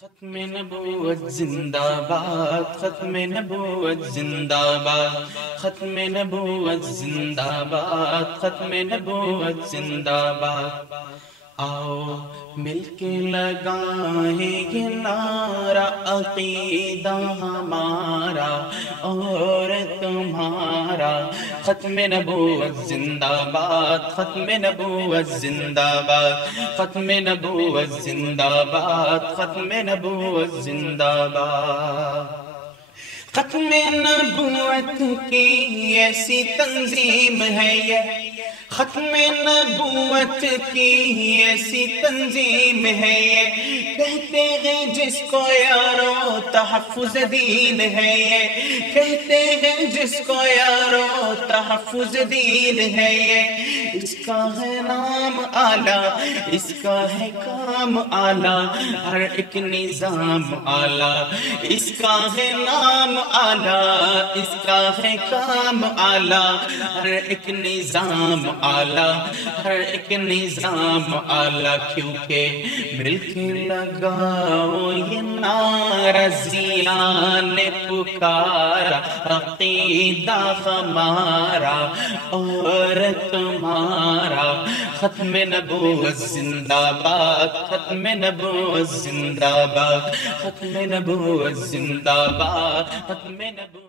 ختم نبوت زندہ باد، ختم نبوت زندہ باد، ختم نبوت زندہ باد، ختم نبوت زندہ باد۔ آؤ مل کے لگائیں یہ نعرہ، عقیدہ ہمارا اور تمہارا۔ ختم نبوت زندہ باد، ختم نبوت زندہ باد، ختم نبوت زندہ باد، ختم نبوت زندہ باد۔ ختم نبوت کی ایسی تنظیم ہے یہ، ختم نبوت کی ایسی تنظیم ہے یہ، کہتے ہیں جس کو یارو تحفظ دین ہے یہ، کہتے ہیں جس کو یارو تحفظ دین ہے یہ۔ اس کا ہے نام اعلیٰ، اس کا ہے کام اعلیٰ، ہر ایک نظام اعلیٰ۔ اس کا ہے نام اعلیٰ، اس کا ہے کام اعلیٰ، ہر ایک نظام اعلیٰ، ہر ایک نظام اعلیٰ۔ کیونکہ مل کے لگاؤ یہ نعرہ، ضیاء نے پکارا، عقیدہ ہمارا اور تمہارا۔ ختم نبوت زندہ باد، ختم نبوت زندہ باد، ختم نبوت زندہ باد، ختم نبوت